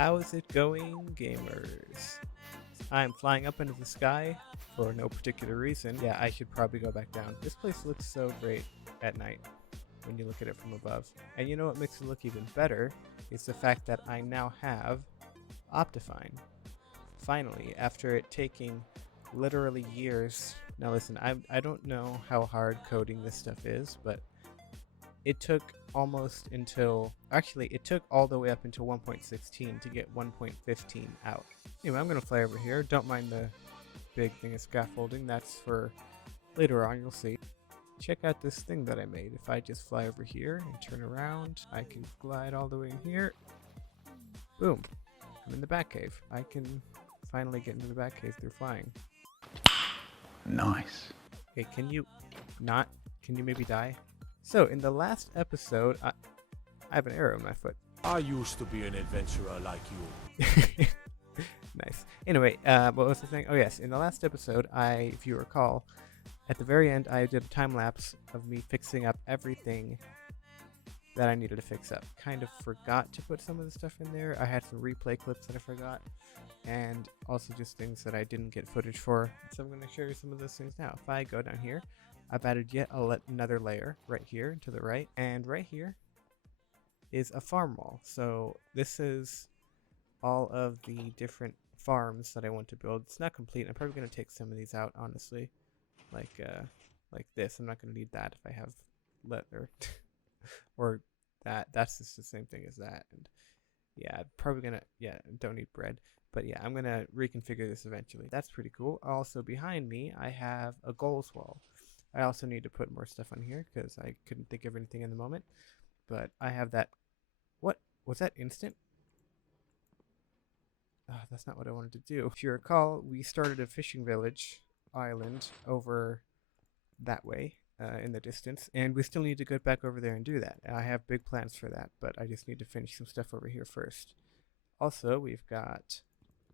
How is it going, gamers? I'm flying up into the sky for no particular reason. Yeah, I should probably go back down. This place looks so great at night when you look at it from above. And you know what makes it look even better is the fact that I now have Optifine. Finally, after it taking literally years. Now listen, I don't know how hard coding this stuff is, but it took almost until, actually it took all the way up until 1.16 to get 1.15 out. Anyway, I'm gonna fly over here. Don't mind the big thing of scaffolding, that's for later on, you'll see. Check out this thing that I made. If I just fly over here and turn around, I can glide all the way in here. Boom, I'm in the Batcave. I can finally get into the Batcave through flying. Nice. Okay, can you maybe die? So, in the last episode, I have an arrow in my foot. I used to be an adventurer like you. Nice. Anyway, what was the thing? Oh yes, in the last episode, if you recall, at the very end, I did a time lapse of me fixing up everything that I needed to fix up. Kind of forgot to put some of the stuff in there. I had some replay clips that I forgot, and also just things that I didn't get footage for. So I'm going to show you some of those things now. If I go down here, I've added yet another layer right here to the right, and right here is a farm wall. So this is all of the different farms that I want to build. It's not complete. I'm probably going to take some of these out, honestly, like this. I'm not going to need that if I have leather or that. That's just the same thing as that. And yeah, I'm probably gonna, yeah, don't need bread. But yeah, I'm gonna reconfigure this eventually. That's pretty cool. Also behind me, I have a goals wall. I also need to put more stuff on here because I couldn't think of anything in the moment. But I have that. What was that instant? Oh, that's not what I wanted to do. If you recall, we started a fishing village island over that way in the distance, and we still need to get back over there and do that. I have big plans for that, but I just need to finish some stuff over here first. Also, we've got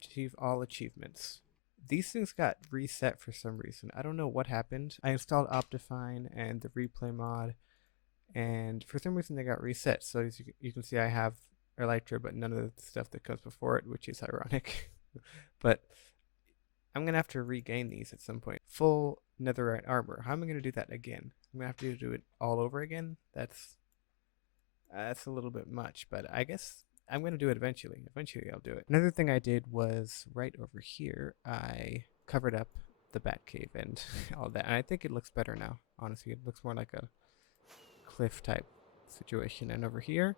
achieve all achievements. These things got reset for some reason. I don't know what happened. I installed Optifine and the replay mod, and for some reason they got reset. So as you can see, I have Elytra, but none of the stuff that comes before it, which is ironic. But I'm going to have to regain these at some point. Full netherite armor. How am I going to do that again? I'm going to have to do it all over again? That's a little bit much, but I guess I'm going to do it eventually. Eventually I'll do it. Another thing I did was right over here, I covered up the Batcave and all that. And I think it looks better now. Honestly, it looks more like a cliff type situation. And over here,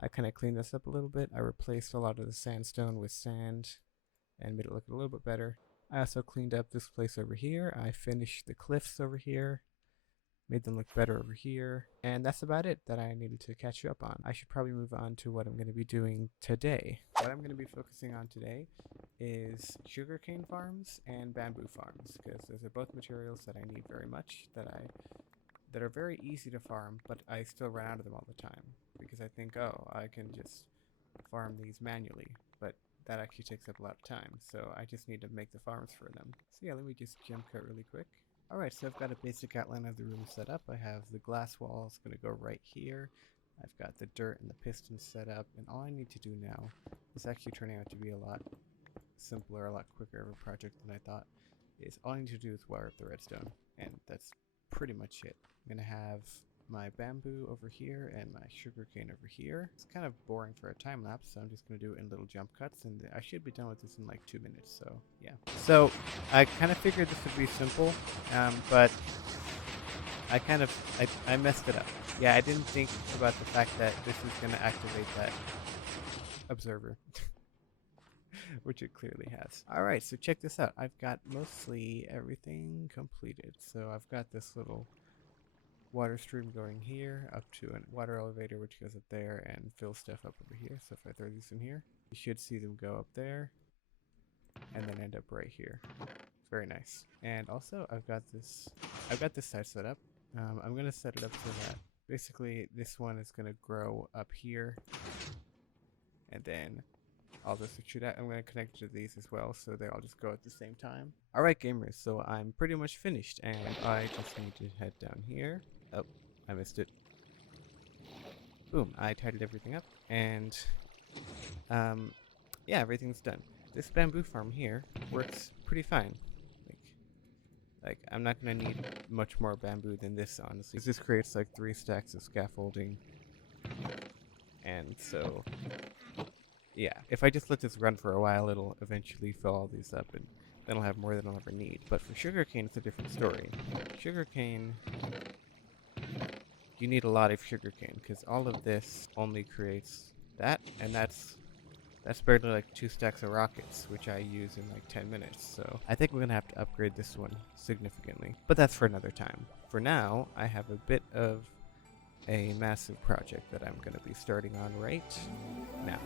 I kind of cleaned this up a little bit. I replaced a lot of the sandstone with sand and made it look a little bit better. I also cleaned up this place over here. I finished the cliffs over here, made them look better over here, and that's about it that I needed to catch you up on. I should probably move on to what I'm going to be doing today. What I'm going to be focusing on today is sugarcane farms and bamboo farms, because those are both materials that I need very much, that are very easy to farm, but I still run out of them all the time, because I think, oh, I can just farm these manually, but that actually takes up a lot of time, so I just need to make the farms for them. So yeah, let me just jump cut really quick. Alright, so I've got a basic outline of the room set up. I have the glass walls going to go right here. I've got the dirt and the pistons set up, and all I need to do now is actually turning out to be a lot simpler, a lot quicker of a project than I thought, is all I need to do is wire up the redstone, and that's pretty much it. I'm going to have my bamboo over here and my sugarcane over here. It's kind of boring for a time lapse, so I'm just going to do it in little jump cuts, and I should be done with this in like 2 minutes, so yeah. So I kind of figured this would be simple, but I messed it up. Yeah, I didn't think about the fact that this is going to activate that observer, which it clearly has. Alright, so check this out. I've got mostly everything completed. So I've got this little water stream going here up to a water elevator which goes up there and fills stuff up over here. So if I throw these in here, you should see them go up there and then end up right here. Very nice. And also I've got this side set up. I'm gonna set it up so that basically this one is gonna grow up here, and then I'll just shoot out. I'm going to connect to these as well, so they all just go at the same time. Alright gamers, so I'm pretty much finished, and I just need to head down here. Oh, I missed it. Boom, I tidied everything up, and yeah, everything's done. This bamboo farm here works pretty fine. Like I'm not gonna need much more bamboo than this, honestly. This creates like 3 stacks of scaffolding, and so yeah, if I just let this run for a while, it'll eventually fill all these up, and then I'll have more than I'll ever need. But for sugarcane, it's a different story. Sugarcane, you need a lot of sugarcane, because all of this only creates that, and that's barely like 2 stacks of rockets, which I use in like 10 minutes. So I think we're gonna have to upgrade this one significantly, but that's for another time. For now, I have a bit of a massive project that I'm gonna be starting on right now.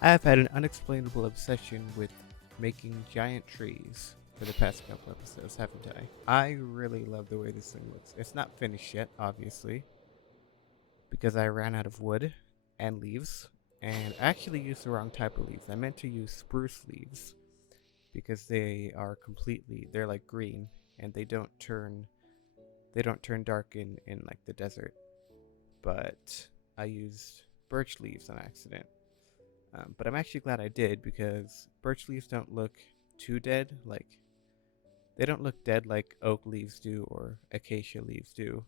I have had an unexplainable obsession with making giant trees for the past couple episodes, haven't I? I really love the way this thing looks. It's not finished yet, obviously, because I ran out of wood and leaves, and I actually used the wrong type of leaves. I meant to use spruce leaves because they're like green, and they don't turn dark in like the desert. But I used birch leaves on accident. But I'm actually glad I did, because birch leaves don't look too dead. Like, they don't look dead like oak leaves do or acacia leaves do.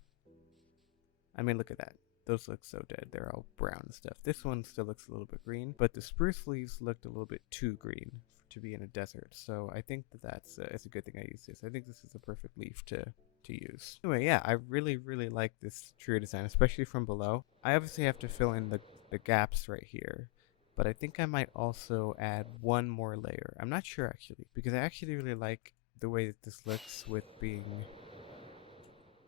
I mean, look at that. Those look so dead. They're all brown and stuff. This one still looks a little bit green, but the spruce leaves looked a little bit too green to be in a desert. So I think that's it's a good thing I used this. I think this is a perfect leaf to use. Anyway, yeah, I really, really like this tree design, especially from below. I obviously have to fill in the gaps right here, but I think I might also add one more layer. I'm not sure, actually, because I actually really like the way that this looks with being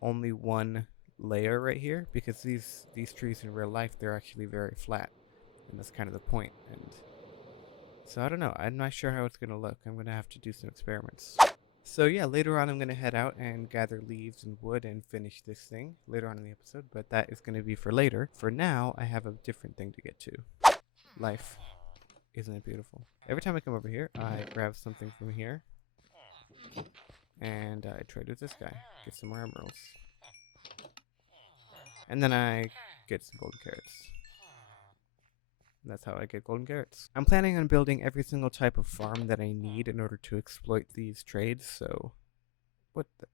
only one layer right here, because these trees in real life, they're actually very flat, and that's kind of the point. And so I don't know, I'm not sure how it's gonna look. I'm gonna have to do some experiments. So yeah, later on I'm gonna head out and gather leaves and wood and finish this thing later on in the episode, but that is gonna be for later. For now, I have a different thing to get to. Life. Isn't it beautiful? Every time I come over here, I grab something from here, and I trade with this guy, get some more emeralds. And then I get some golden carrots. That's how I get golden carrots. I'm planning on building every single type of farm that I need in order to exploit these trades, so... What the...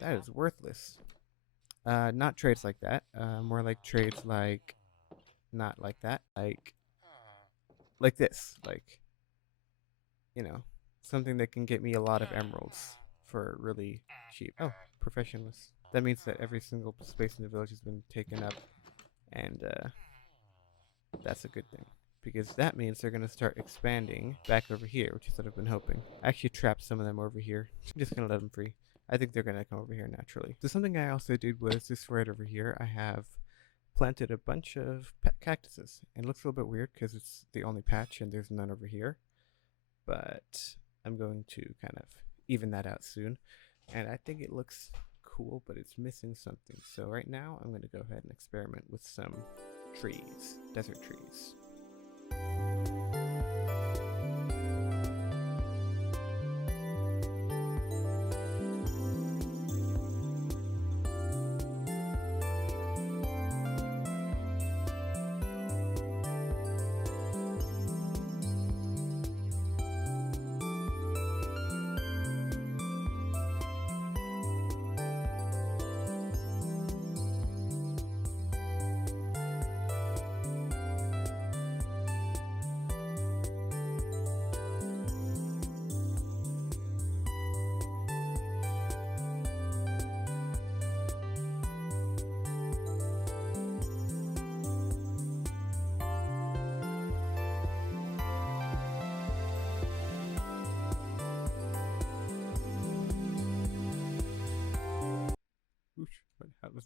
That is worthless. Not trades like that. More like trades like... Not like that. Like this. Like... You know. Something that can get me a lot of emeralds for really cheap. Oh, professionals. That means that every single space in the village has been taken up, and that's a good thing, because that means they're going to start expanding back over here, which is what I've been hoping. I actually trapped some of them over here. I'm just going to let them free. I think they're going to come over here naturally. So something I also did was this right over here. I have planted a bunch of cactuses. And it looks a little bit weird because it's the only patch and there's none over here. But I'm going to kind of even that out soon. And I think it looks cool, but it's missing something. So right now I'm going to go ahead and experiment with some trees, desert trees.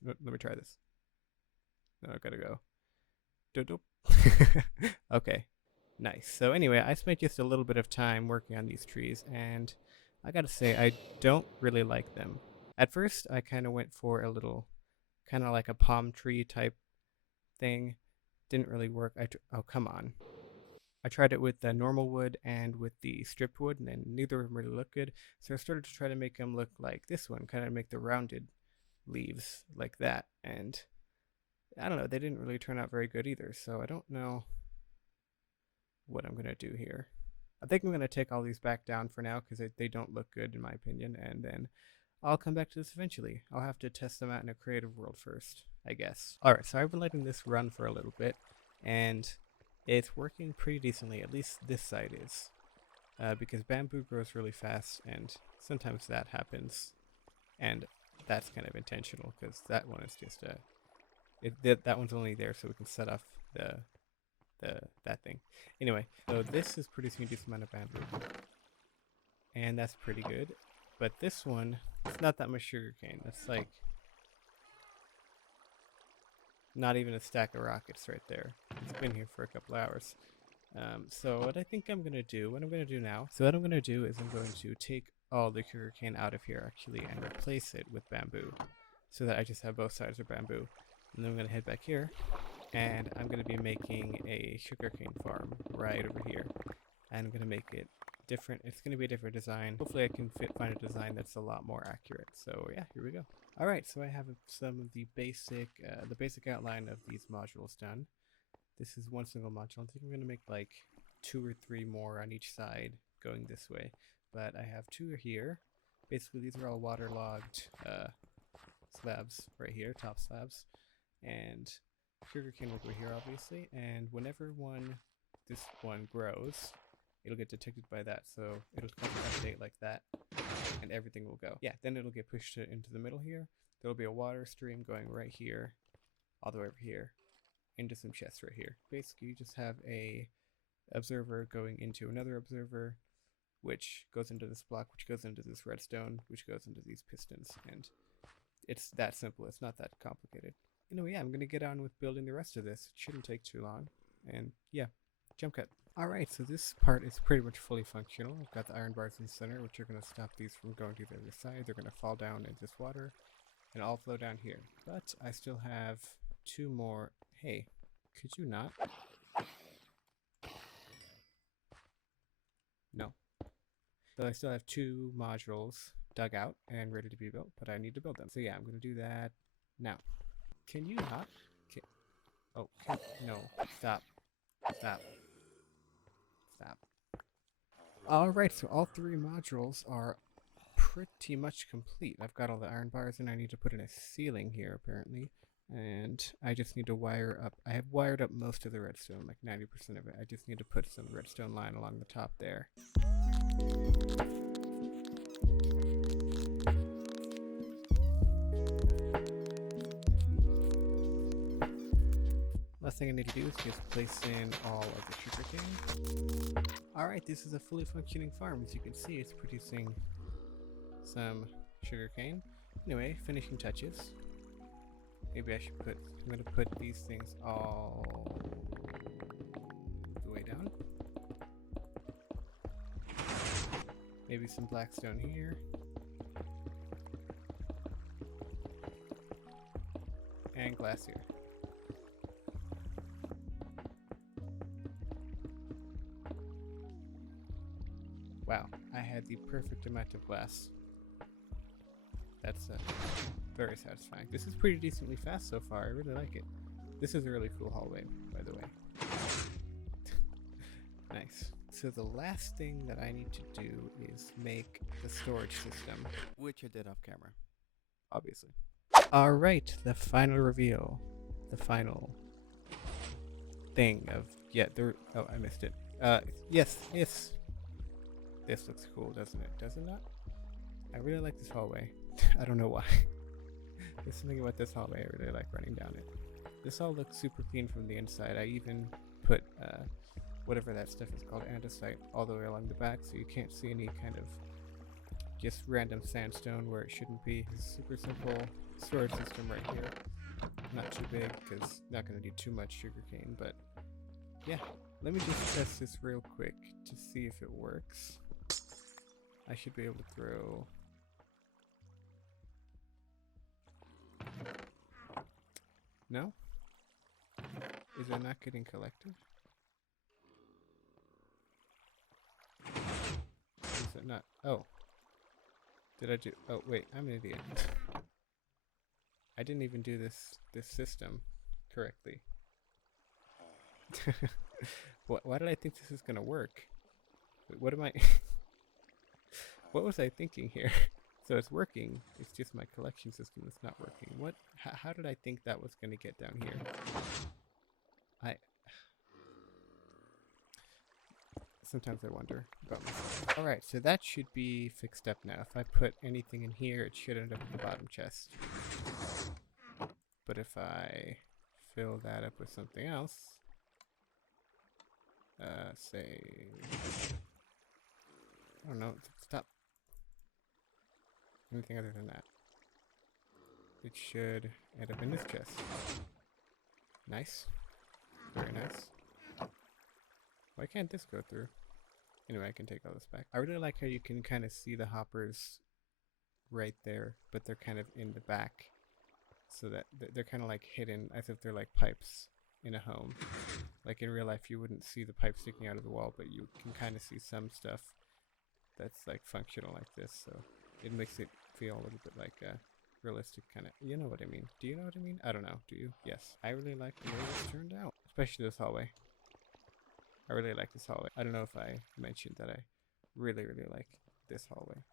Let me try this. No, I gotta go. Okay, nice. So anyway, I spent just a little bit of time working on these trees, and I gotta say, I don't really like them. At first, I kind of went for a little, kind of like a palm tree type thing. Didn't really work. Oh, come on. I tried it with the normal wood and with the stripped wood, and neither of them really looked good. So I started to try to make them look like this one, kind of make the rounded leaves like that, and I don't know, they didn't really turn out very good either, so I don't know what I'm gonna do here. I think I'm gonna take all these back down for now because they don't look good in my opinion, and then I'll come back to this eventually. I'll have to test them out in a creative world first, I guess. Alright, so I've been letting this run for a little bit, and it's working pretty decently, at least this side is, because bamboo grows really fast, and sometimes that happens, and that's kind of intentional because that one is just that one's only there so we can set off that thing. Anyway, so this is producing a decent amount of bamboo, and that's pretty good. But this one, it's not that much sugarcane. That's like not even a stack of rockets right there. It's been here for a couple hours. So what I think I'm gonna do, what I'm gonna do is I'm going to take all the sugarcane out of here actually and replace it with bamboo so that I just have both sides of bamboo. And then I'm going to head back here and I'm going to be making a sugarcane farm right over here. And I'm going to make it different. It's going to be a different design. Hopefully I can find a design that's a lot more accurate. So yeah, here we go. Alright, so I have some of the basic outline of these modules done. This is one single module. I think I'm going to make like 2 or 3 more on each side going this way. But I have 2 here. Basically, these are all waterlogged slabs right here, top slabs. And sugarcane will go here, obviously. And whenever this one grows, it'll get detected by that. So it'll come to update like that, and everything will go. Yeah, then it'll get pushed into the middle here. There'll be a water stream going right here, all the way over here, into some chests right here. Basically, you just have a observer going into another observer, which goes into this block, which goes into this redstone, which goes into these pistons, and it's that simple. It's not that complicated. Anyway, yeah, I'm going to get on with building the rest of this. It shouldn't take too long, and yeah, jump cut. Alright, so this part is pretty much fully functional. I've got the iron bars in the center, which are going to stop these from going to the other side. They're going to fall down into this water, and all flow down here. But I still have 2 more. Hey, could you not? No. So I still have 2 modules dug out and ready to be built, but I need to build them. So yeah, I'm going to do that now. Can you not? No. Stop. Stop. Stop. Alright, so all 3 modules are pretty much complete. I've got all the iron bars and I need to put in a ceiling here apparently. And I just need to wire up. I have wired up most of the redstone, like 90% of it. I just need to put some redstone line along the top there. Last thing I need to do is just place in all of the sugarcane. Alright, this is a fully functioning farm. As you can see, it's producing some sugarcane. Anyway, finishing touches. Maybe I should put, I'm gonna put these things all the way down. Maybe some blackstone here. And glass here. Wow, I had the perfect amount of glass. That's very satisfying. This is pretty decently fast so far. I really like it. This is a really cool hallway, by the way. Nice. So the last thing that I need to do is make the storage system, which I did off camera, obviously. All right, the final reveal, the final thing of oh, I missed it. Yes. This looks cool, doesn't it? Does it not? I really like this hallway. I don't know why. There's something about this hallway I really like running down it. This all looks super clean from the inside. I even put whatever that stuff is called, andesite, all the way along the back, so you can't see any kind of just random sandstone where it shouldn't be. It's a super simple storage system right here. Not too big, because not going to do too much sugarcane, but yeah. Let me just test this real quick to see if it works. I should be able to throw... No? Is it not getting collected? Is it not? Oh. Did I do... Oh, wait, I'm an idiot. I didn't even do this system correctly. Why did I think this is gonna work? Wait, what am I... What was I thinking here? So it's working, it's just my collection system that's not working. What? How did I think that was gonna get down here? Sometimes I wonder about myself. Alright, so that should be fixed up now. If I put anything in here, it should end up in the bottom chest. But if I fill that up with something else, say, I don't know, stop. Anything other than that. It should end up in this chest. Nice. Very nice. Why can't this go through? Anyway, I can take all this back. I really like how you can kind of see the hoppers right there, but they're kind of in the back. So that they're kind of like hidden as if they're like pipes in a home. Like in real life, you wouldn't see the pipe sticking out of the wall, but you can kind of see some stuff that's like functional like this. So it makes it feel a little bit like a realistic kind of, you know what I mean? Do you know what I mean? I don't know. Do you? Yes. I really like the way it's turned out, especially this hallway. I really like this hallway. I don't know if I mentioned that I really, really like this hallway.